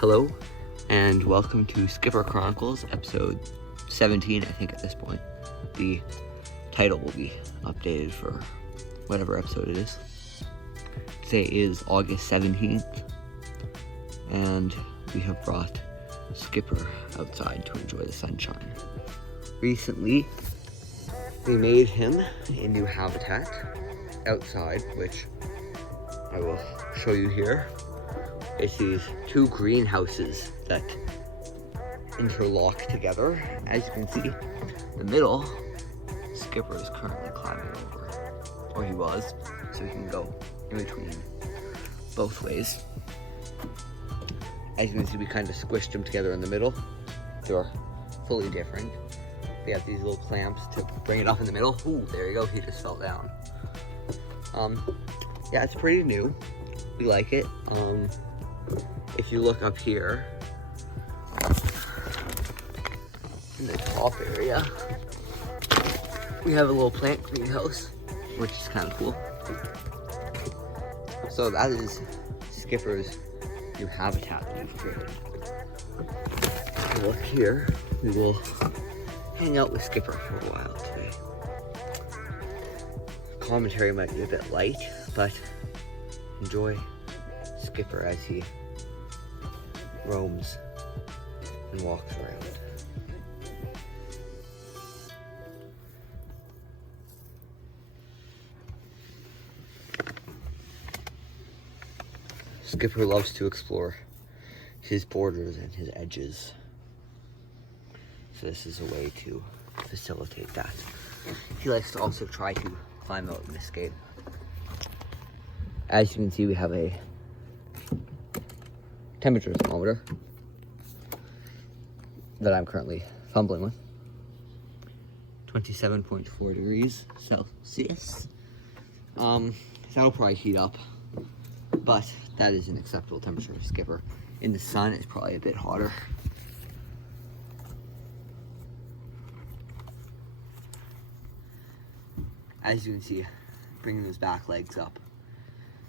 Hello, and welcome to Skipper Chronicles, episode 17, I think at this point. The title will be updated for whatever episode it is. Today is August 17th, and we have brought Skipper outside to enjoy the sunshine. Recently, we made him a new habitat outside, which I will show you here. It's these two greenhouses that interlock together. As you can see, the middle, Skipper is currently climbing over, or he was, so he can go in between both ways. As you can see, we kind of squished them together in the middle. They're fully different. They have these little clamps to bring it up in the middle. Ooh, there you go, he just fell down. Yeah, it's pretty new. We like it. If you look up here, in the top area, we have a little plant greenhouse, which is kind of cool. So that is Skipper's new habitat that we've created. If you look here, we will hang out with Skipper for a while today. Commentary might be a bit light, but enjoy Skipper as he roams and walks around. Skipper loves to explore his borders and his edges. So this is a way to facilitate that. He likes to also try to climb out and escape. As you can see, we have a temperature thermometer that I'm currently fumbling with. 27.4 degrees Celsius. That'll probably heat up, but that is an acceptable temperature for Skipper. In the sun, it's probably a bit hotter. As you can see, bringing those back legs up,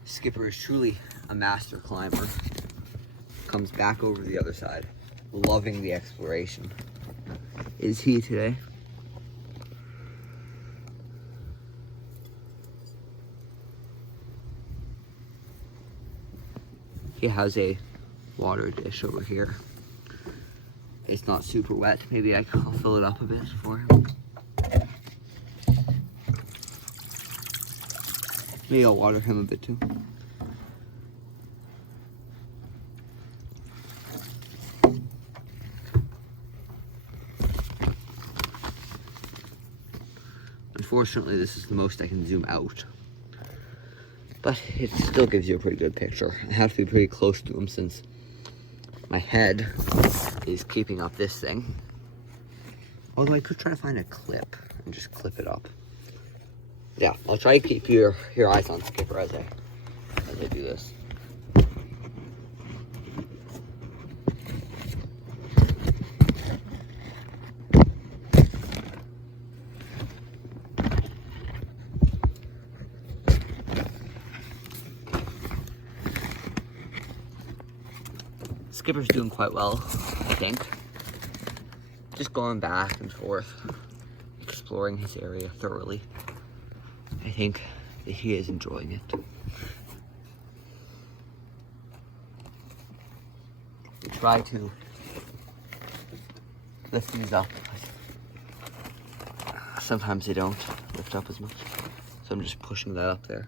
Skipper is truly a master climber. Comes back over to the other side, loving the exploration. Is he today? He has a water dish over here. It's not super wet. Maybe I'll fill it up a bit for him. Maybe I'll water him a bit too. Unfortunately, this is the most I can zoom out, but it still gives you a pretty good picture. I have to be pretty close to him since my head is keeping up this thing. Although I could try to find a clip and just clip it up. Yeah, I'll try to keep your eyes on Skipper as I do this. Skipper's doing quite well, I think. Just going back and forth, exploring his area thoroughly. I think that he is enjoying it. We try to lift these up, but sometimes they don't lift up as much. So I'm just pushing that up there.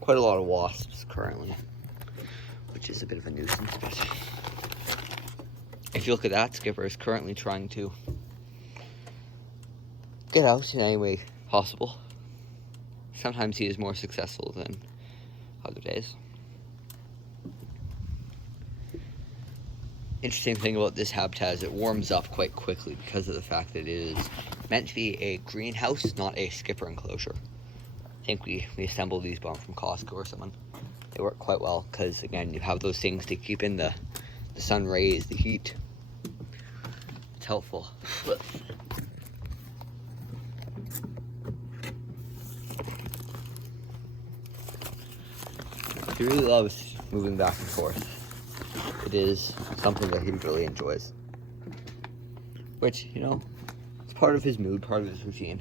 Quite a lot of wasps currently, which is a bit of a nuisance. But if you look at that, Skipper is currently trying to get out in any way possible. Sometimes he is more successful than other days. Interesting thing about this habitat is it warms up quite quickly because of the fact that it is meant to be a greenhouse, not a Skipper enclosure. I think we assembled these from Costco or someone. They work quite well because, again, you have those things to keep in the sun rays, the heat. It's helpful. He really loves moving back and forth. It is something that he really enjoys. Which, you know, it's part of his mood, part of his routine.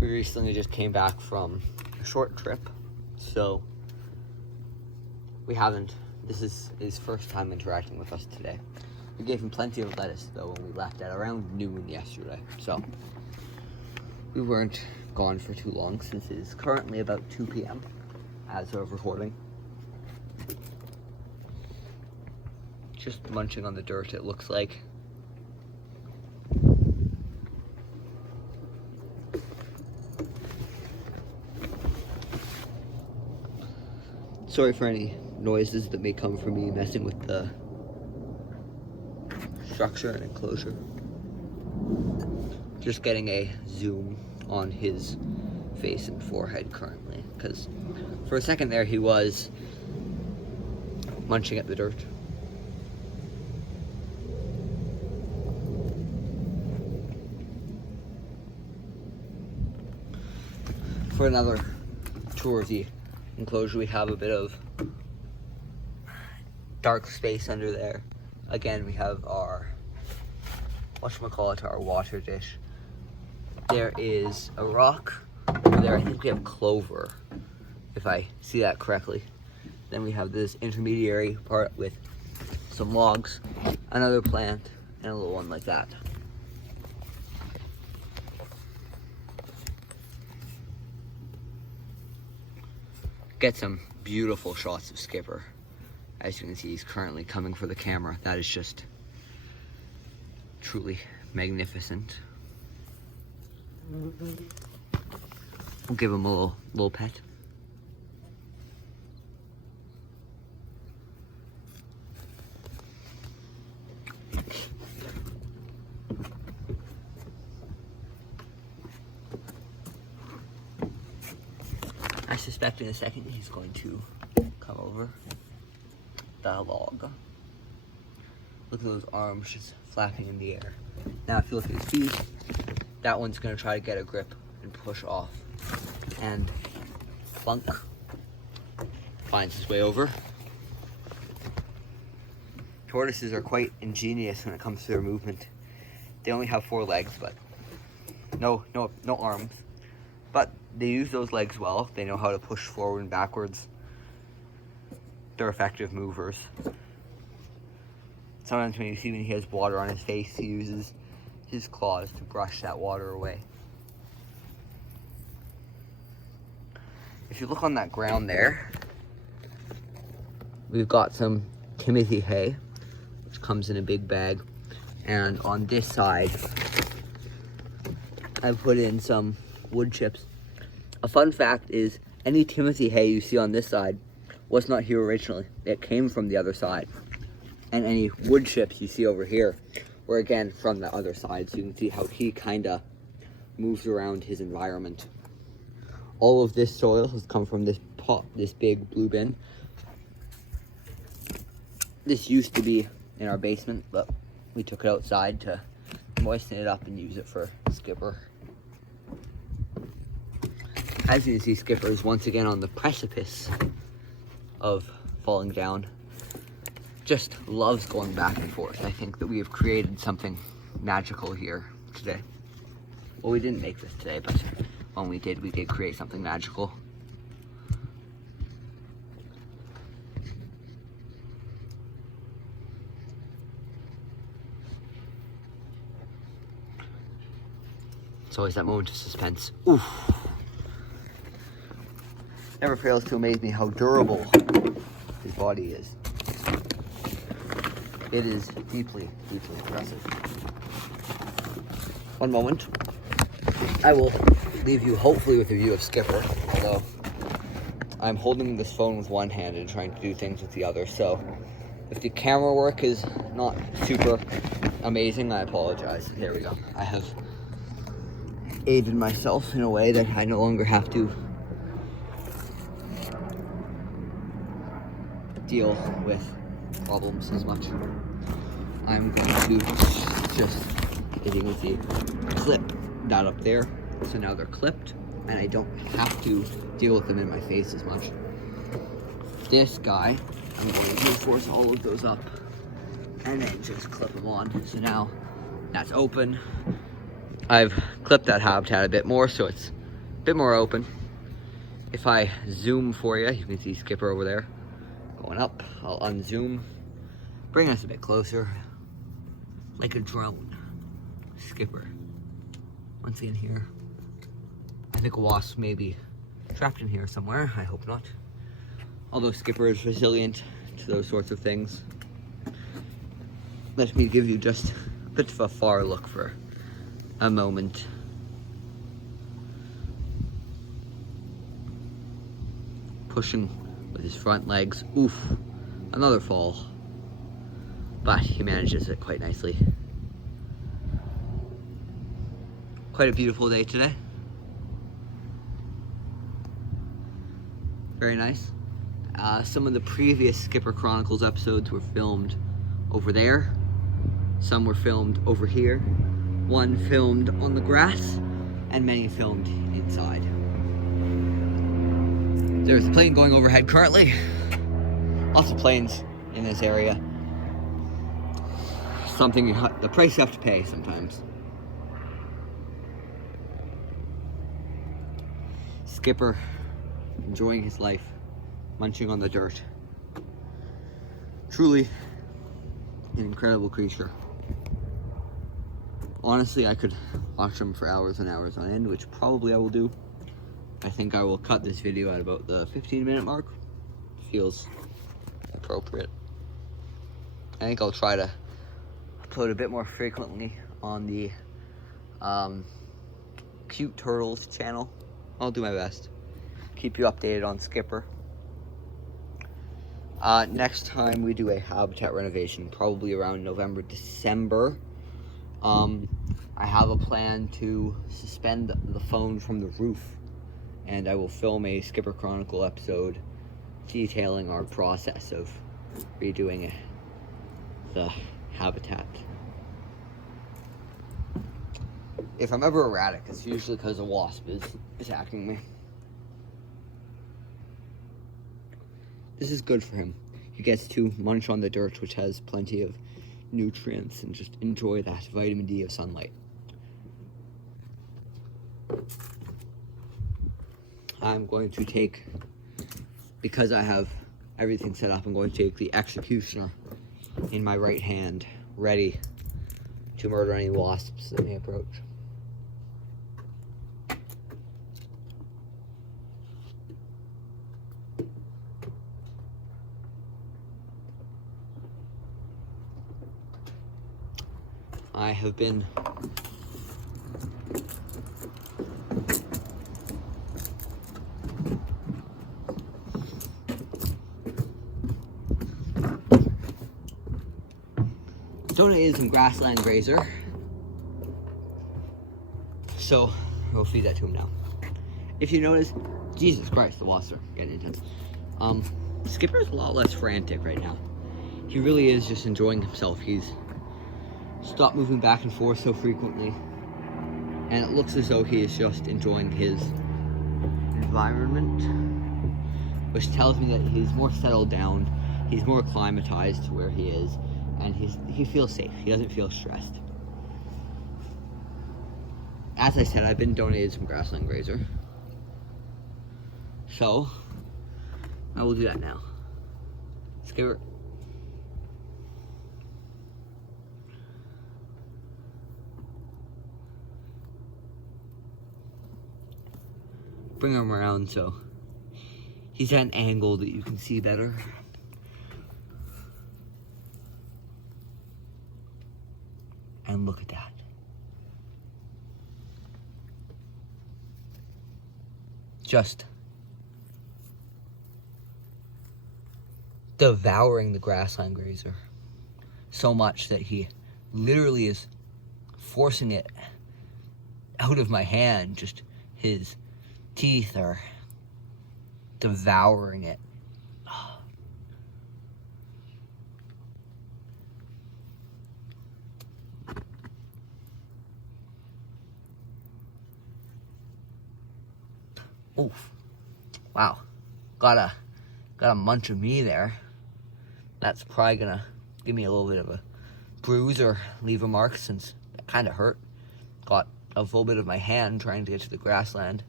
We recently just came back from a short trip, so this is his first time interacting with us today. We gave him plenty of lettuce, though, when we left at around noon yesterday, so we weren't gone for too long, since it is currently about 2 p.m. as of recording. Just munching on the dirt, it looks like. Sorry for any noises that may come from me messing with the structure and enclosure. Just getting a zoom on his face and forehead currently, because for a second there he was munching at the dirt. For another tour of the enclosure, we have a bit of dark space under there. Again, we have our our water dish. There is a rock over there. I think we have clover, if I see that correctly. Then we have this intermediary part with some logs, another plant, and a little one like that. Get some beautiful shots of Skipper. As you can see, he's currently coming for the camera. That is just truly magnificent. We'll give him a little pet. I suspect in a second he's going to come over the log. Look at those arms just flapping in the air. Now if you look at his feet, that one's going to try to get a grip and push off. And plunk, finds his way over. Tortoises are quite ingenious when it comes to their movement. They only have 4 legs, but no arms. But they use those legs well. They know how to push forward and backwards. They're effective movers. Sometimes when he has water on his face, he uses his claws to brush that water away. If you look on that ground there, we've got some Timothy hay, which comes in a big bag. And on this side, I put in some wood chips. A fun fact is, any Timothy hay you see on this side was not here originally. It came from the other side. And any wood chips you see over here were again from the other side. So you can see how he kind of moves around his environment. All of this soil has come from this pot, this big blue bin. This used to be in our basement, but we took it outside to moisten it up and use it for Skipper. As you can see, Skipper is once again on the precipice of falling down. Just loves going back and forth. I think that we have created something magical here today. Well, we didn't make this today, but when we did create something magical. It's always that moment of suspense. Oof. Never fails to amaze me how durable his body is. It is deeply, deeply impressive. One moment. I will leave you hopefully with a view of Skipper, although I'm holding this phone with one hand and trying to do things with the other, so if the camera work is not super amazing, I apologize. There we go. I have aided myself in a way that I no longer have to deal with problems as much. I'm going to just, as you can see, clip that up there. So now they're clipped and I don't have to deal with them in my face as much. this guy, I'm going to force all of those up and then just clip them on. So now that's open. I've clipped that habitat a bit more, so it's a bit more open. If I zoom for you, you can see Skipper over there going up. I'll unzoom, bring us a bit closer, like a drone. Skipper. Once in here. I think a wasp may be trapped in here somewhere. I hope not. Although Skipper is resilient to those sorts of things. Let me give you just a bit of a far look for a moment. Pushing with his front legs. Oof, another fall. But he manages it quite nicely. Quite a beautiful day today. Very nice. Some of the previous Skipper Chronicles episodes were filmed over there. Some were filmed over here. One filmed on the grass, and many filmed inside. There's a plane going overhead currently. Lots of planes in this area. Something, the price you have to pay sometimes. Skipper enjoying his life, munching on the dirt. Truly an incredible creature. Honestly, I could watch him for hours and hours on end, which probably I will do. I think I will cut this video at about the 15-minute mark. Feels appropriate. I think I'll try to upload a bit more frequently on the Cute Turtles channel. I'll do my best. Keep you updated on Skipper. Next time we do a habitat renovation, probably around November, December. I have a plan to suspend the phone from the roof, and I will film a Skipper Chronicle episode detailing our process of redoing the habitat. If I'm ever erratic, it's usually because a wasp is attacking me. This is good for him. He gets to munch on the dirt, which has plenty of nutrients, and just enjoy that vitamin D of sunlight. I'm going to take, because I have everything set up, I'm going to take the executioner in my right hand, ready to murder any wasps that may approach. I have been donated some grassland grazer, so we'll feed that to him now. If you notice, Jesus Christ, the wasps are getting intense. Skipper's a lot less frantic right now. He really is just enjoying himself. He's stopped moving back and forth so frequently, and it looks as though he is just enjoying his environment, which tells me that he's more settled down, he's more acclimatized to where he is, and he feels safe. He doesn't feel stressed. As I said, I've been donated some grassland grazer, so I will do that now. Skipper. Bring him around so he's at an angle that you can see better. And look at that. Just devouring the grassland grazer so much that he literally is forcing it out of my hand. Just his teeth are devouring it. Oof. Wow. Got got a munch of me there. That's probably gonna give me a little bit of a bruise or leave a mark, since that kind of hurt. Got a little bit of my hand trying to get to the grassland.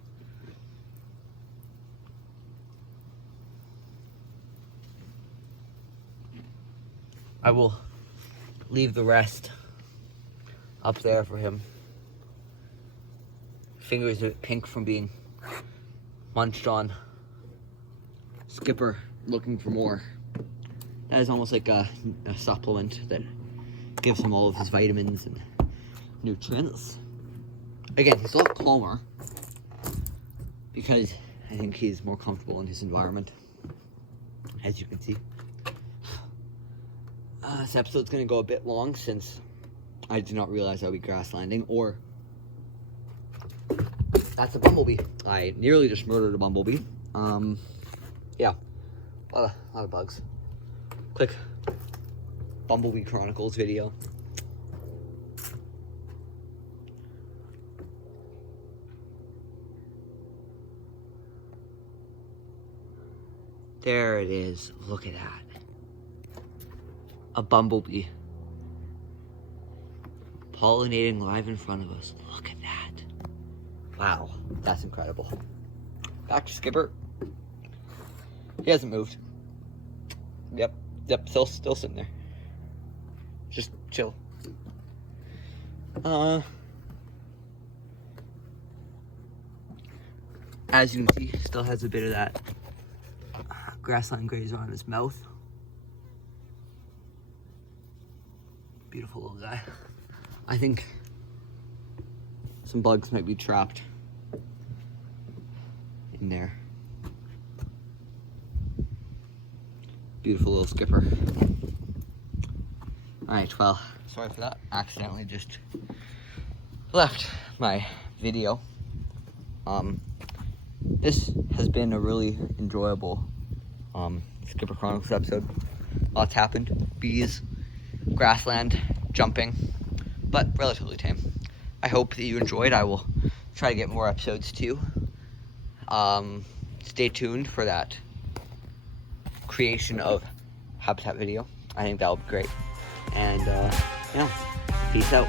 I will leave the rest up there for him. Fingers are pink from being munched on. Skipper looking for more. That is almost like a supplement that gives him all of his vitamins and nutrients. Again, he's a lot calmer because I think he's more comfortable in his environment, as you can see. This episode's going to go a bit long since I did not realize I'd be grass landing, or that's a bumblebee. I nearly just murdered a bumblebee. Yeah, a lot of bugs. Quick Bumblebee Chronicles video. There it is. Look at that. A bumblebee. Pollinating live in front of us. Look at that. Wow, that's incredible. Back to Skipper. He hasn't moved. Yep, still sitting there. Just chill. As you can see, still has a bit of that grassland grazer on his mouth. Beautiful little guy. I think some bugs might be trapped in there. Beautiful little Skipper. Alright, well, sorry for that. Accidentally just left my video. This has been a really enjoyable Skipper Chronicles episode. Lots happened. Bees, grassland, jumping, but relatively tame. I hope that you enjoyed. I will try to get more episodes too. Stay tuned for that creation of habitat video. I think that'll be great. And yeah, peace out.